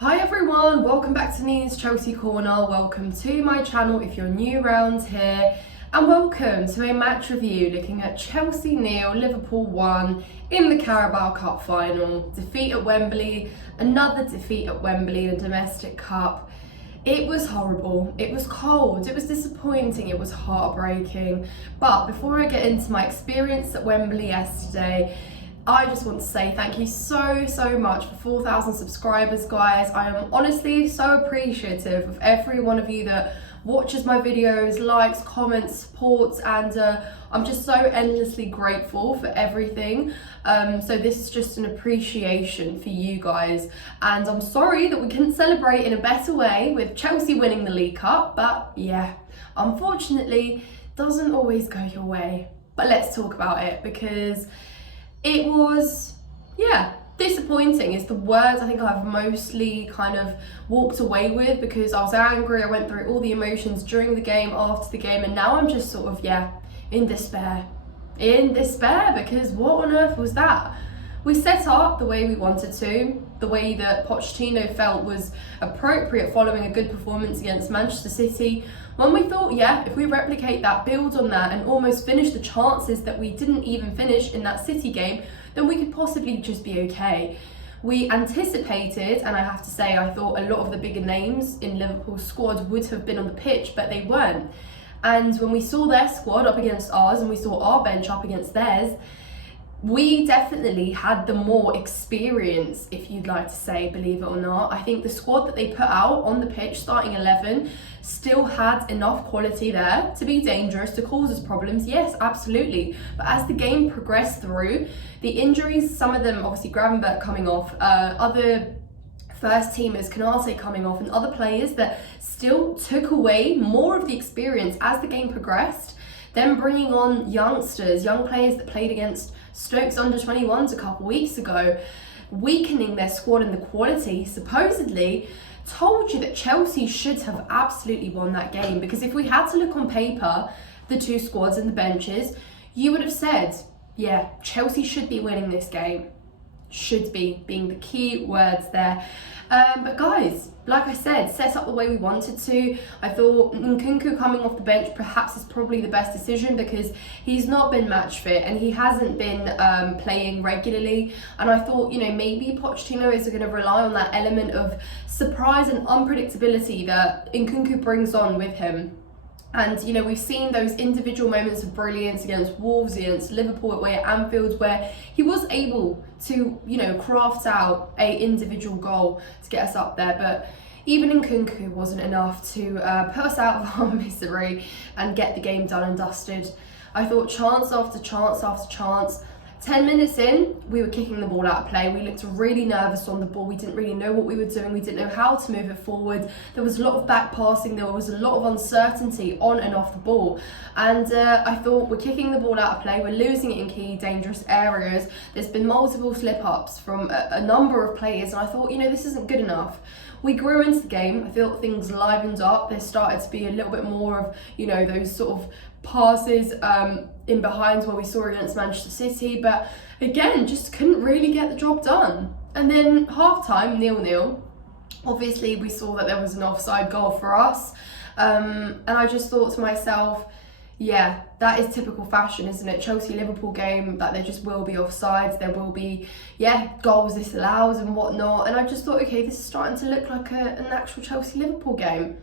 Hi everyone, welcome back to Nina's Chelsea Corner. Welcome to my channel if you're new around here, and welcome to a match review looking at Chelsea 0, Liverpool 1 in the Carabao Cup final. Defeat at Wembley, another defeat at Wembley in a domestic cup. It was horrible, it was cold, it was disappointing, it was heartbreaking. But before I get into my experience at Wembley yesterday, I just want to say thank you so much for 4,000 subscribers, guys. I am honestly so appreciative of every one of you that watches my videos, likes, comments, supports, and I'm just so endlessly grateful for everything. So this is just an appreciation for you guys, and I'm sorry that we couldn't celebrate in a better way with Chelsea winning the League Cup, but yeah, unfortunately doesn't always go your way. But let's talk about it, because it was, disappointing is the words I think I've mostly kind of walked away with, because I was angry, I went through all the emotions during the game, after the game, and now I'm just sort of, in despair. In despair, because what on earth was that? We set up the way we wanted to, the way that Pochettino felt was appropriate following a good performance against Manchester City, when we thought, if we replicate that, build on that, and almost finish the chances that we didn't even finish in that City game, then we could possibly just be okay. We anticipated, and I have to say, I thought a lot of the bigger names in Liverpool's squad would have been on the pitch, but they weren't. And when we saw their squad up against ours, and we saw our bench up against theirs, we definitely had the more experience, if you'd like to say, believe it or not. I think the squad that they put out on the pitch, starting 11, still had enough quality there to be dangerous, to cause us problems. Yes, absolutely. But as the game progressed through, the injuries, some of them, obviously Gravenberch coming off, other first teamers, Canate coming off, and other players that still took away more of the experience as the game progressed. Then bringing on youngsters, young players that played against Stoke's under-21s a couple weeks ago, weakening their squad and the quality, supposedly, told you that Chelsea should have absolutely won that game. Because if we had to look on paper, the two squads and the benches, you would have said, Chelsea should be winning this game. Should be being the key words there. But guys, like I said, set up the way we wanted to. I thought Nkunku coming off the bench perhaps is probably the best decision, because he's not been match fit and he hasn't been playing regularly. And I thought, maybe Pochettino is going to rely on that element of surprise and unpredictability that Nkunku brings on with him. And, we've seen those individual moments of brilliance against Wolves, against Liverpool away at Anfield, where he was able to, craft out a individual goal to get us up there. But even Nkunku wasn't enough to put us out of our misery and get the game done and dusted. I thought chance after chance after chance. 10 minutes in, we were kicking the ball out of play. We looked really nervous on the ball. We didn't really know what we were doing. We didn't know how to move it forward. There was a lot of back passing. There was a lot of uncertainty on and off the ball. And I thought, we're kicking the ball out of play. We're losing it in key, dangerous areas. There's been multiple slip-ups from a number of players. And I thought, this isn't good enough. We grew into the game. I felt things livened up. There started to be a little bit more of, those sort of passes in behind where we saw against Manchester City, but again, just couldn't really get the job done. And then half-time, 0-0. Obviously, we saw that there was an offside goal for us, and I just thought to myself, that is typical fashion, isn't it? Chelsea-Liverpool game, that there just will be offsides, there will be, goals disallowed and whatnot, and I just thought, okay, this is starting to look like an actual Chelsea-Liverpool game.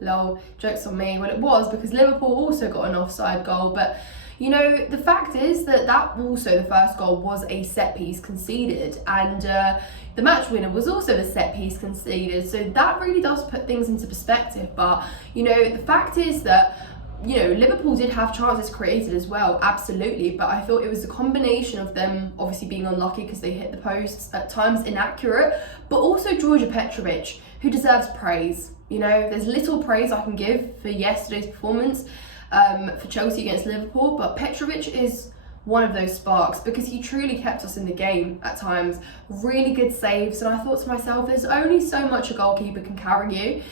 Lol, jokes on me. Well, it was, because Liverpool also got an offside goal, but the fact is that also, the first goal was a set piece conceded, and the match winner was also a set piece conceded, so that really does put things into perspective. But the fact is that Liverpool did have chances created as well, absolutely, but I thought it was a combination of them obviously being unlucky because they hit the posts, at times inaccurate, but also Georgia Petrovic, who deserves praise. There's little praise I can give for yesterday's performance for Chelsea against Liverpool, but Petrovic is one of those sparks, because he truly kept us in the game at times. Really good saves, and I thought to myself, there's only so much a goalkeeper can carry you.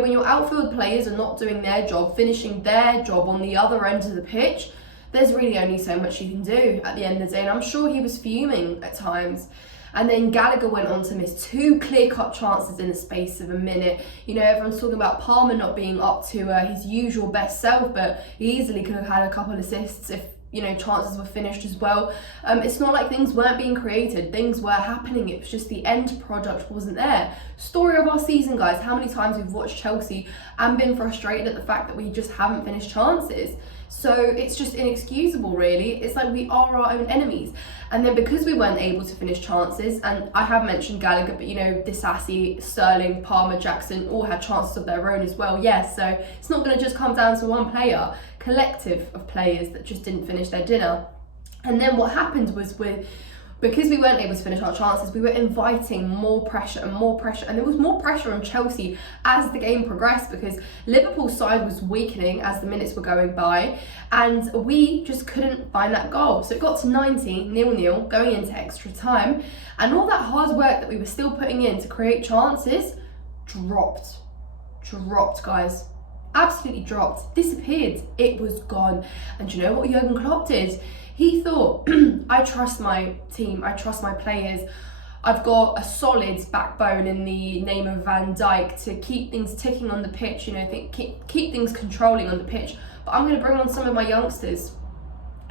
When your outfield players are not doing their job, finishing their job on the other end of the pitch, there's really only so much you can do at the end of the day, and I'm sure he was fuming at times. And then Gallagher went on to miss 2 clear-cut chances in the space of a minute. You know, everyone's talking about Palmer not being up to his usual best self, but he easily could have had a couple assists if, you know, chances were finished as well. It's not like things weren't being created. Things were happening. It was just the end product wasn't there. Story of our season, guys. How many times we've watched Chelsea and been frustrated at the fact that we just haven't finished chances. So it's just inexcusable, really. It's like we are our own enemies. And then because we weren't able to finish chances, and I have mentioned Gallagher, but you know, Disasi, Sterling, Palmer, Jackson all had chances of their own as well. Yes, so it's not going to just come down to one player. Collective of players that just didn't finish their dinner. And then what happened was because we weren't able to finish our chances, we were inviting more pressure, and there was more pressure on Chelsea as the game progressed, because Liverpool's side was weakening as the minutes were going by, and we just couldn't find that goal. So it got to 90, 0-0, going into extra time, and all that hard work that we were still putting in to create chances dropped, guys. Absolutely dropped, disappeared. It was gone. And you know what Jurgen Klopp did? He thought, I trust my team, I trust my players. I've got a solid backbone in the name of Van Dijk to keep things ticking on the pitch, you know, keep things controlling on the pitch. But I'm going to bring on some of my youngsters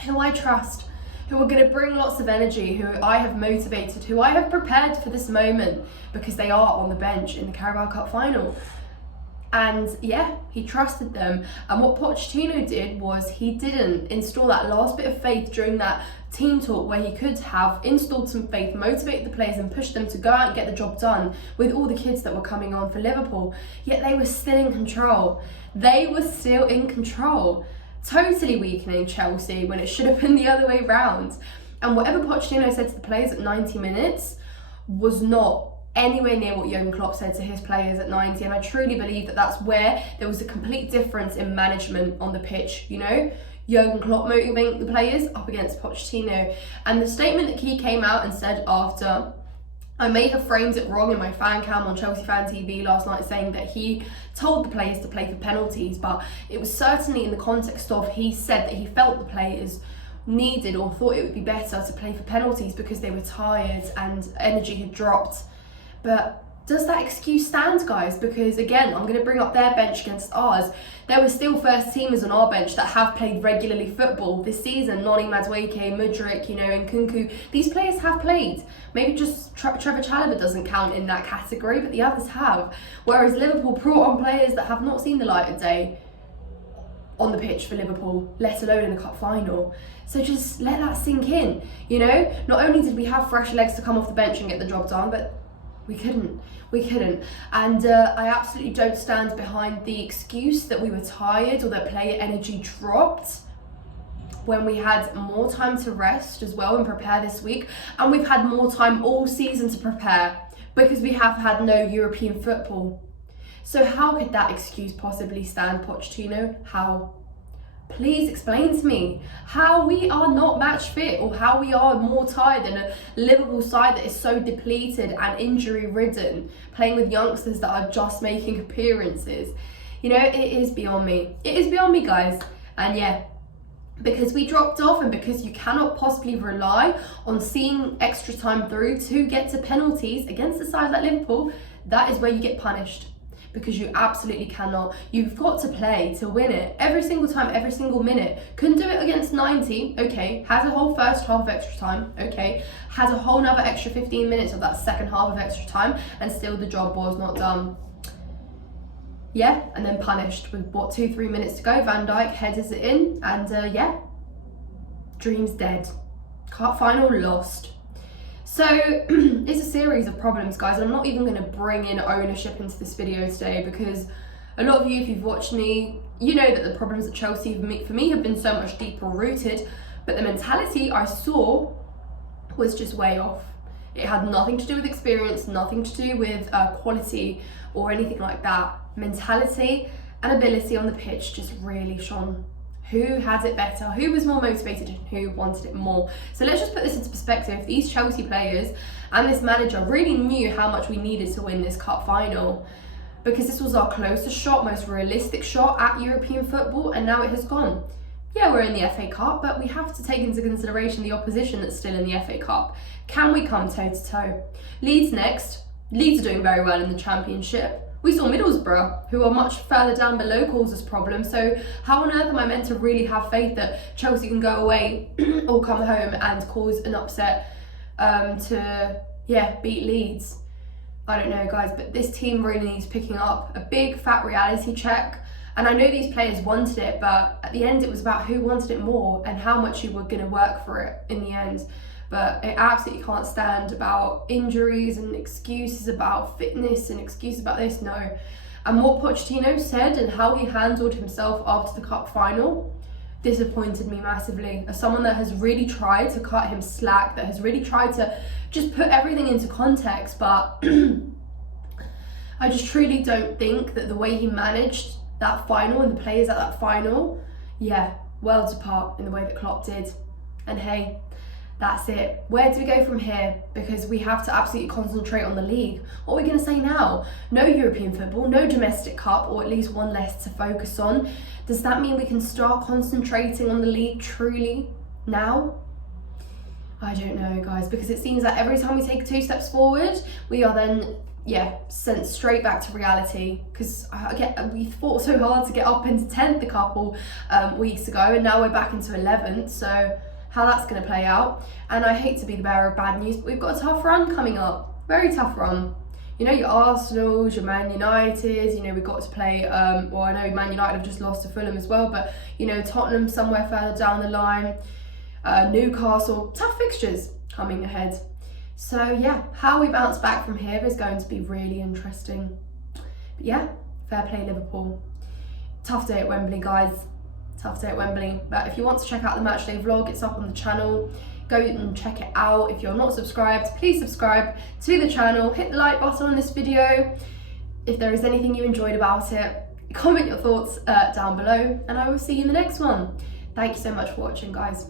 who I trust, who are going to bring lots of energy, who I have motivated, who I have prepared for this moment, because they are on the bench in the Carabao Cup final. And yeah, he trusted them. And what Pochettino did was he didn't install that last bit of faith during that team talk, where he could have installed some faith, motivate the players and push them to go out and get the job done with all the kids that were coming on for Liverpool. Yet they were still in control. Totally weakening Chelsea when it should have been the other way round. And whatever Pochettino said to the players at 90 minutes was not anywhere near what Jurgen Klopp said to his players at 90, and I truly believe that that's where there was a complete difference in management on the pitch. You know, Jurgen Klopp motivating the players up against Pochettino. And the statement that he came out and said after, I may have framed it wrong in my fan cam on Chelsea Fan TV last night, saying that he told the players to play for penalties, but it was certainly in the context of, he said that he felt the players needed or thought it would be better to play for penalties because they were tired and energy had dropped. But does that excuse stand, guys? Because again, I'm going to bring up their bench against ours. There were still first teamers on our bench that have played regularly football this season. Noni Madueke, Mudryk, you know, and Kunku. These players have played. Maybe just Trevor Chalobah doesn't count in that category, but the others have. Whereas Liverpool brought on players that have not seen the light of day on the pitch for Liverpool, let alone in the cup final. So just let that sink in, you know? Not only did we have fresh legs to come off the bench and get the job done, but we couldn't. And I absolutely don't stand behind the excuse that we were tired or that player energy dropped when we had more time to rest as well and prepare this week. And we've had more time all season to prepare because we have had no European football. So how could that excuse possibly stand, Pochettino? How? Please explain to me how we are not match fit, or how we are more tired than a Liverpool side that is so depleted and injury ridden, playing with youngsters that are just making appearances. You know, it is beyond me. It is beyond me, guys. And yeah, because we dropped off and because you cannot possibly rely on seeing extra time through to get to penalties against a side like Liverpool, that is where you get punished. Because you absolutely cannot. You've got to play to win it every single time, every single minute. Couldn't do it against 90, okay. Had a whole first half of extra time, okay. Had a whole nother extra 15 minutes of that second half of extra time, and still the job was not done. Yeah, and then punished with what, 2-3 minutes to go. Van Dijk headers it in, and yeah, dreams dead. Cup final lost. So it's a series of problems, guys, and I'm not even going to bring in ownership into this video today, because a lot of you, if you've watched me, you know that the problems at Chelsea for me have been so much deeper rooted, but the mentality I saw was just way off. It had nothing to do with experience, nothing to do with quality or anything like that. Mentality and ability on the pitch just really shone. Who had it better? Who was more motivated and who wanted it more? So let's just put this into perspective. These Chelsea players and this manager really knew how much we needed to win this cup final, because this was our closest shot, most realistic shot at European football, and now it has gone. yeah, we're in the FA Cup, but we have to take into consideration the opposition that's still in the FA Cup. Can we come toe to toe? Leeds next. Leeds are doing very well in the Championship. We saw Middlesbrough, who are much further down below, cause us problems. So how on earth am I meant to really have faith that Chelsea can go away or come home and cause an upset to beat Leeds? I don't know, guys, but this team really needs picking up. A big fat reality check. And I know these players wanted it, but at the end it was about who wanted it more and how much you were going to work for it in the end. But it absolutely can't stand about injuries and excuses about fitness and excuses about this, no. And what Pochettino said and how he handled himself after the cup final disappointed me massively. As someone that has really tried to cut him slack, that has really tried to just put everything into context, but I just truly don't think that the way he managed that final and the players at that final, worlds apart in the way that Klopp did. And hey, that's it. Where do we go from here? Because we have to absolutely concentrate on the league. What are we going to say now? No European football, no domestic cup, or at least one less to focus on. Does that mean we can start concentrating on the league truly now? I don't know, guys, because it seems that every time we take 2 steps forward, we are then sent straight back to reality, because we fought so hard to get up into 10th a couple weeks ago, and now we're back into 11th. So how that's going to play out. And I hate to be the bearer of bad news, but we've got a tough run coming up. Very tough run. You know, your Arsenals, your Man United, you know, we've got to play, I know Man United have just lost to Fulham as well, but, you know, Tottenham somewhere further down the line, Newcastle, tough fixtures coming ahead. So how we bounce back from here is going to be really interesting. But fair play Liverpool. Tough day at Wembley, guys. Tough day at Wembley. But if you want to check out the matchday vlog, it's up on the channel. Go and check it out. If you're not subscribed, please subscribe to the channel. Hit the like button on this video. If there is anything you enjoyed about it, comment your thoughts down below, and I will see you in the next one. Thank you so much for watching, guys.